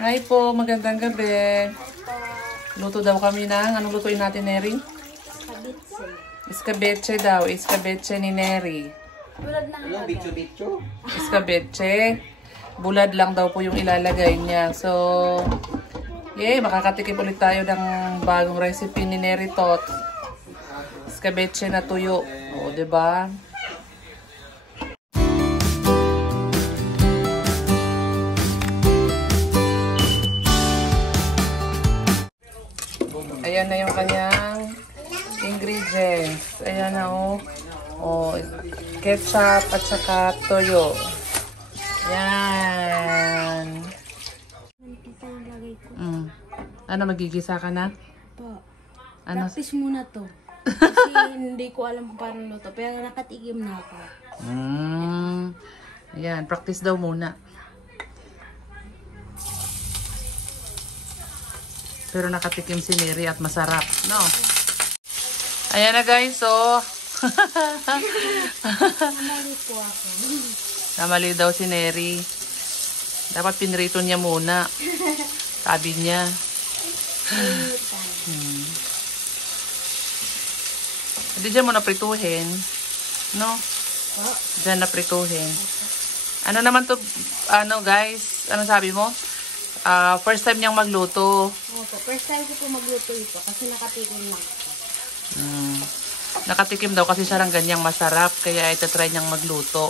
Hi po, magandang gabi. Luto daw kami ng, anong lutuin natin, Neri? Escabeche. Escabeche daw, escabeche ni Neri. Bulad na nga. Bicho-bicho. Escabeche. Bulad lang daw po yung ilalagay niya. So, yay, makakatikim ulit tayo ng bagong recipe ni Neri Tot. Escabeche na tuyo. O, diba? Ayan na yung kanyang ingredients. Ayan na oh, ketchup at saka toyo. Yan. Ano, magigisa ka na? Po. Ano? Practice muna to. Kasi hindi ko alam kung paano luto. Pero nakatigim na ako. Ayan, practice daw muna. Pero nakatikim si Neri at masarap, no? Ayan na guys, so. Namali po ako. Namali daw si Neri. Dapat pinrito niya muna. Sabi niya. Hindi dyan mo naprituhin. No? Dyan naprituhin. Ano naman to, ano guys? Ano sabi mo? First time niyang magluto. Opo, first time ko po magluto ito kasi nakatikim lang ako. Nakatikim daw kasi siya lang ganyang masarap. Kaya itatry niyang magluto.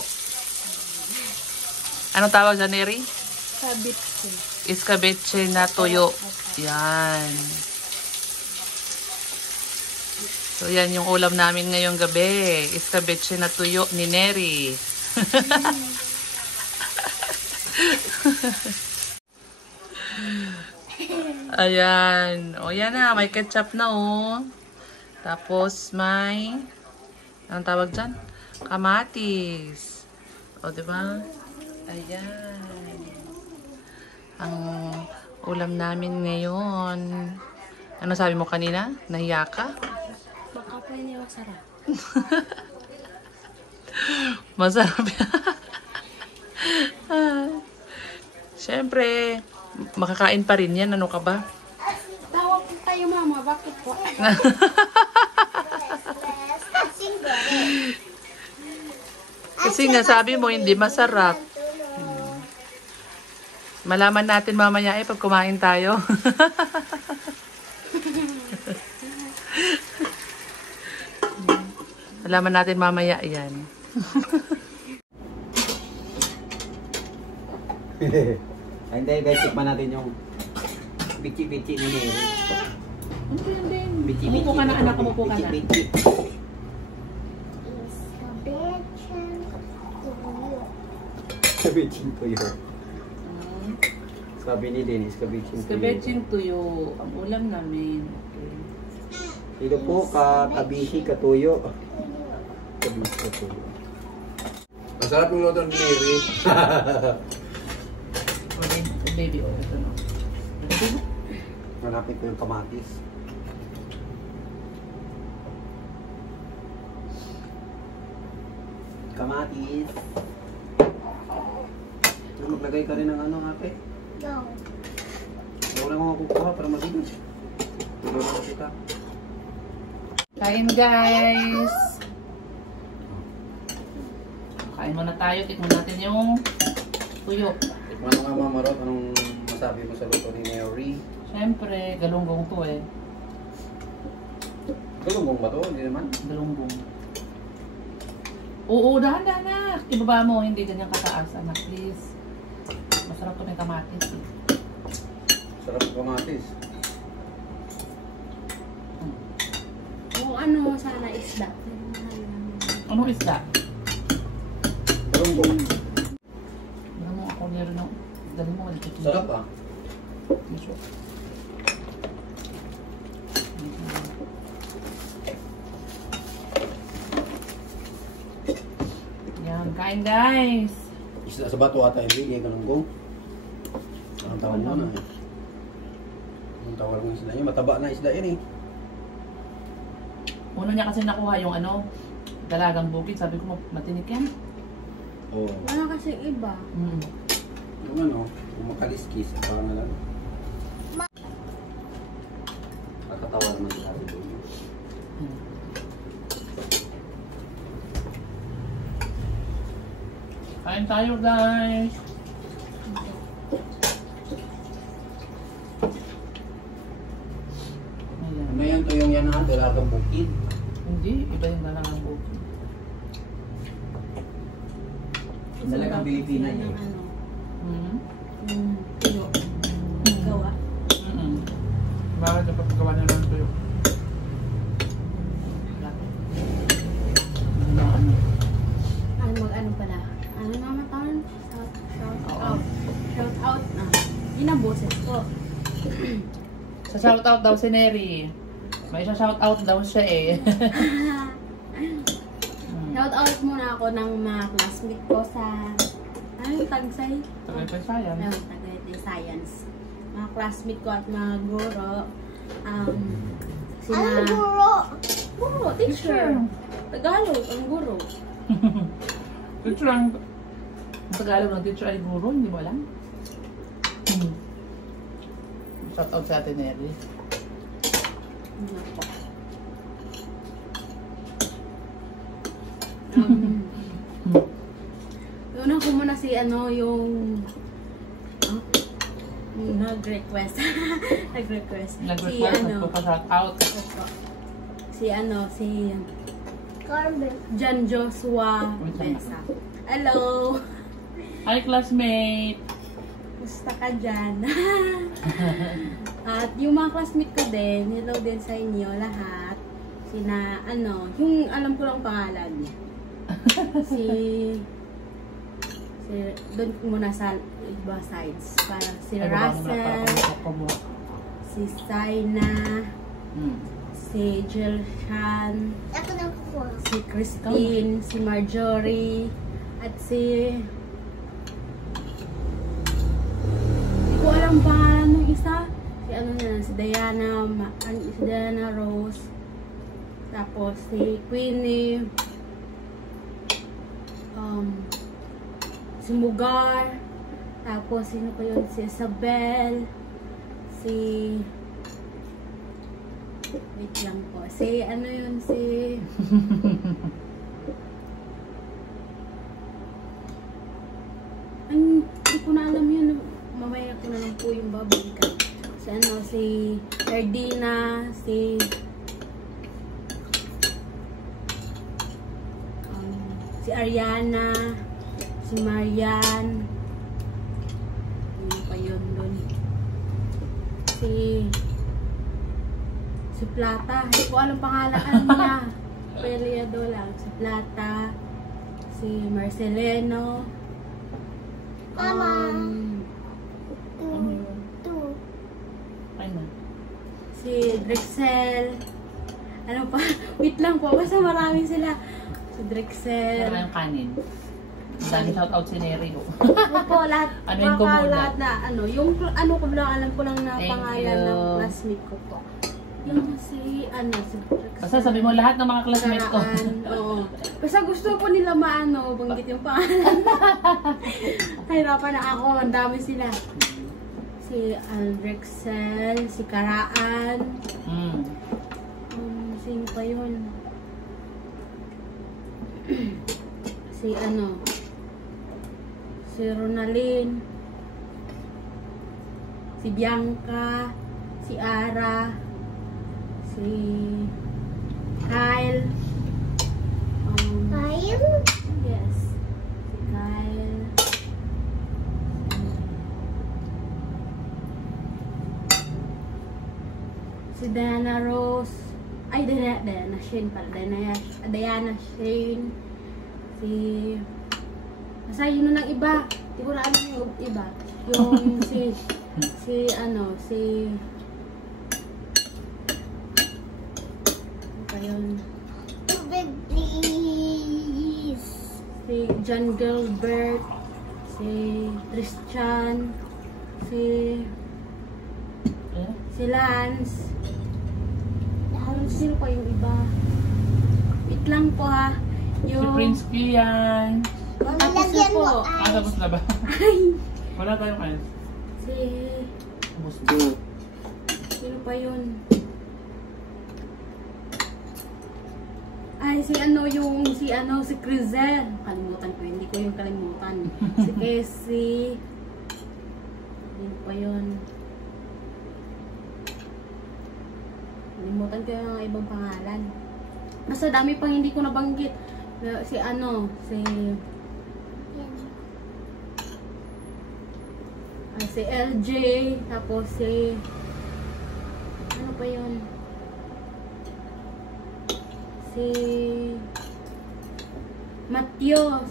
Anong tawag dyan, Neri? Escabeche. Escabeche na tuyo. Yan. So, yan yung ulam namin ngayong gabi. Escabeche na tuyo ni Neri. Ayan. O, yan na. May ketchup na, oh. Tapos, may anong tawag dyan? Kamatis. O, diba? Ayan. Ang ulam namin ngayon. Ano sabi mo kanina? Nahiya ka? Baka po hindi masarap. Masarap yan. Siyempre, makakain pa rin yan. Ano ka ba? Tawa po kayo mama. Bakit po? Kasi nga sabi mo, hindi masarap. Malaman natin mamaya pag kumain tayo. Malaman natin mamaya yan. Hindi guys, tikman natin yung bichi-bichi ni Neri. Bichi-bichi. Umupo ka na, anak. Umupo ka na. Bichi-bichi. Escabeche tuyo. Sabi ni Dennis, escabeche tuyo. Escabeche tuyo. Ang ulam namin. Okay. Ito po, kabishi, katuyo. Kabishi, katuyo. Masarap yung luto ni Neri. Okay, baby, ito na. Malapit ko yung kamatis. Kamatis. Maglagay ka rin ng ano, ate? No. Wala mo makukuha para masigas. Wala mo kita. Kain guys! Kain muna tayo. Tikman natin yung tuyo. Tikman mo nga Mama Rod, anong masabi mo sa luto ni Neri? Siyempre, galunggong to eh. Galunggong ba to? Hindi naman. Galunggong. Oo, dahan-dahan na. Ibaba mo, hindi ganyan kataas, anak. Please. Masarap to may kamatis eh. Sarap ng kamatis. O ano sana isda. Anong isda? Galunggong. Ano mo ako meron ng... Dali mo, dito. Sarap ah. Dito. Yan, kain guys. Isda sa bato ata hindi, yung galunggong. Anong tawag mo na eh? Anong tawag mo isda yun? Mataba na isda yun eh. Una niya kasi nakuha yung ano, dalagang bukid. Sabi ko, matinik yan. Oo. Wala kasi iba. Yung ano, Kung makaliskis, parang na lang. Nakatawa naman si Ate Boy. Kain tayo, guys. Ano yan, tuyong yan ha? Dalagang bukid. Hindi, iba yung dalangang bukid. Dalagang Pilipina Sila yun. ng ano, Hmm? yung tuyo. Gawa. Bakit napapagawa na lang tuyo? Hindi na ano. Ano mag-ano pala? Ano naman tawag? Shout out. Shout out na. Yun ang boses ko. Sa shoutout daw si Neri. May isa shoutout daw siya eh. Shout out muna ako ng mga classmate ko sa ano Tagsay? Tagaytay Science. Ayun, Tagaytay Science. Mga classmate ko at mga guro. Sina... Ano guro? Guro, teacher. Tagalog, ang guro. Teacher ang... Ang Tagalog ng teacher ay guro, hindi mo alam? Shoutout sa atin Neri. Nako. Una ko muna si ano yung nag-request. Nag-request. Nag-request, nagpapa-shoutout. Si ano, si Carmen. John Joshua Besa. Hello! Hi, classmate! Gusto ka dyan? At yung mga classmate ko din, hello din sa inyo lahat. Sina, ano, yung alam ko lang pangalan. Si doon muna sa iba sides. Parang si Russell, si Saina, si Jilshan, Ako nang kukuha. si Christine, si Marjorie, at si... Hindi ko alam pa nung isa. Si ano na, si Diana, si Diana Rose. Tapos si Queenie. Si Mugar. Tapos sino ko yun? Si Isabel. Si... Wait lang po. Si ano yun? Si... Hindi ko na alam yun. Mamaya ko na lang po yung babalikan. Si ano, si Ferdina, si Ariana, si Marian, ano pa yun dun? Si Plata, hindi ko alam pangalan niya. Peliado lang. Si Plata, si Marceleno, Mama. Ay na. si Drexel, ano pa, wait lang po, basta marami sila. Si Drexel, Ano yung kanin? Dami shoutout si Neri. opo, lahat, Anuin ko muna. lahat na, ano, yung, ano ko lang, alam ko lang na Thank pangalan you. ng classmate ko po. Yung si, ano, si Drexel. Basta sabi mo lahat ng mga classmates ko. Karaan, oo. Basta gusto po nila maano, banggit yung pangalan. Hirapan na ako, ang dami sila. Si Drexel, si Karaan, sino pa yun? Si ano, si Ronalyn, si Bianca, si Ara, si Kyle, Kyle? yes, si Kyle, si Diana Rose, ay Diana Shane pala, Diana Shane, si, basta yun ng iba, hindi ko na alam yung iba, yung si ano, si, ano pa yun? Tubig, please. Si John Gilbert, si Christian, si Lance. Sino pa yung iba? Wait lang po ha. Si Yung... Prince Kian. Tapos na Lagyan po. mo Tapos na ba? Ay! Wala tayong ice. Si... Gusto. Sino pa yun? Ay, si Crizel. Kalimutan ko, hindi ko yung kalimutan. Si Casey. Sino pa yun? Kalimutan ko yung ibang pangalan. Basta dami pang hindi ko nabanggit. Si LJ, tapos si ano pa yun? Si Mateo,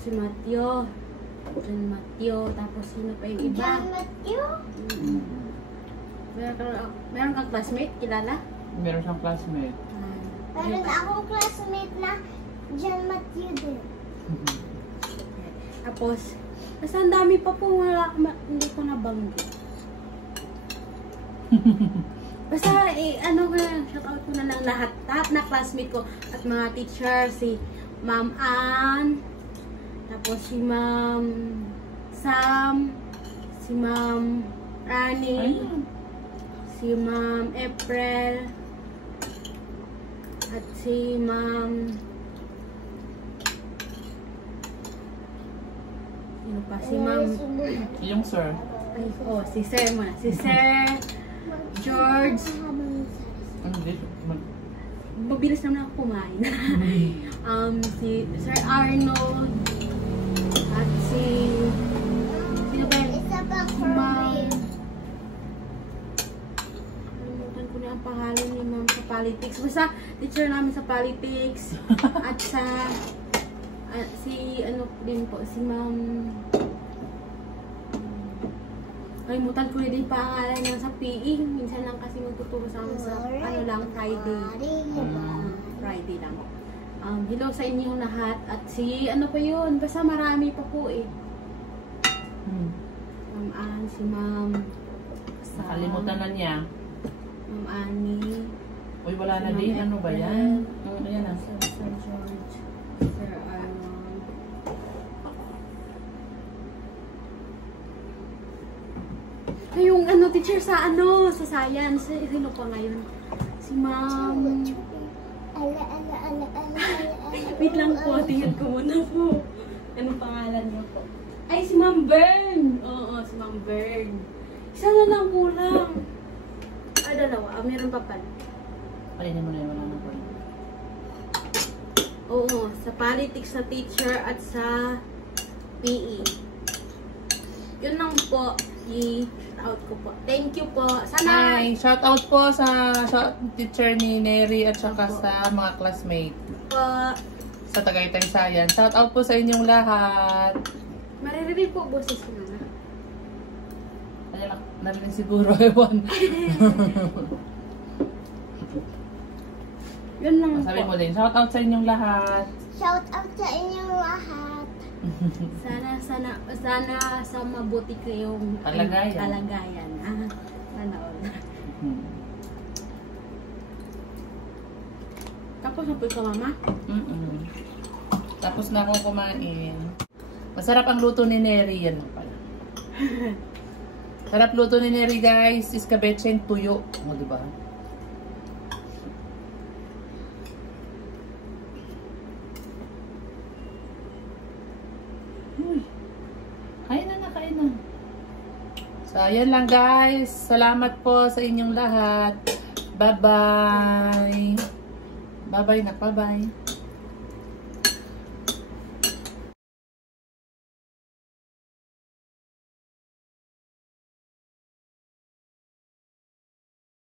John Mateo, tapos sino pa yung iba? John Matthew? Meron kang classmate, kilala? Meron siyang classmate. Meron akong classmate na John Matthew din. Tapos, basta ang dami pa po hindi ko nabanggit. Basta, shout out ko na lang lahat na classmate ko at mga teacher, si Ma'am Ann, tapos si Ma'am Sam, si Ma'am Rani, si Ma'am April, at si Ma'am sino pa? Si Ma'am Yung sir. si Sir muna. Si Sir George. Mabilis naman ako kumain. Si Sir Arnold. At sino ba yun? Isa pa Si for Ma'am. Kalimutan ko na ang pangalan ni Ma'am sa politics. Basta teacher namin sa politics. At si Ma'am. Kalimutan ko na din pangalan niya sa PE. Minsan lang kasi magtuturo sa amin sa Friday. Friday lang. Hello sa inyong lahat. At si pa yun? Basta marami pa po eh. Ma'am Ann, si Ma'am Nakalimutan na niya. Ma'am Annie. Uy, wala na din. Ano ba yan? Ayan na. Sir George. Sir Arnold. Ay, yung teacher sa sa science. Sino pa ngayon? Si Ma'am. Wait lang po, tingnan ko muna po. Anong pangalan niyo po? Ay, si Ma'am Bern! Oo, si Ma'am Bern. Isa na lang kulang. Dalawa. Meron pa pala. Palinin mo na yun. Wala na po. Oo, sa politics na teacher at sa PE. Yun lang po. I-shout ko po. Thank you po. Sana... Hi! Shout out po sa teacher ni Neri at saka sa mga classmate po. sa Tagaytay Science. Shout out po sa inyong lahat. Maririnig po boses ko na. Narinig siguro, ewan. Yun lang Sabi po. mo din, shout out sa inyong lahat. Shout out sa inyong lahat. Sana sa mabuti kayong kalagayan. Sana all. Tapos na po ikaw, Mama? Tapos na akong kumain. Masarap ang luto ni Neri. Yan pala. Sarap luto ni Neri, guys. Iskabetche and tuyo. O, diba? Kain na. So, ayan lang, guys. Salamat po sa inyong lahat. Bye-bye. Bye-bye na. Bye-bye.